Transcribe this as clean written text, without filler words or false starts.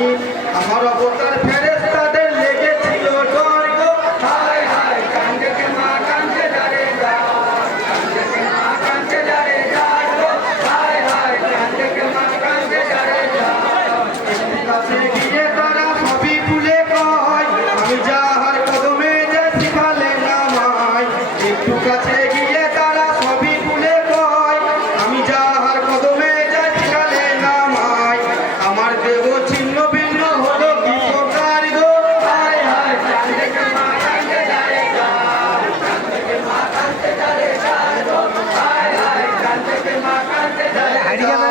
আমার অবতার ফেরেশতাদের লেগেছিল ডর গো। হায় হায় কান্দে কে মা কান্দে যারে যা, কান্দে কে মা কান্দে যারে যা গো। হায় হায় কান্দে কে মা কান্দে যারে যা। একটু কাছে গিয়ে তারা সবই ভুলে কয়, আমি যাহার কদমে যে শিখালে নামাই। একটু কাছে গিয়ে তারা সবই ভুলে কয়, আমি যাহার কদমে যে শিখালে নামাই। আমার দেহ ছিন্ন ভিন্ন হলো কি প্রকার গো। হায় হায় কান্দে কে মা কান্দে যারে যা, কান্দে কে মা কান্দে যারে যা গো। হায় হায় কান্দে কে মা কান্দে যারে যা।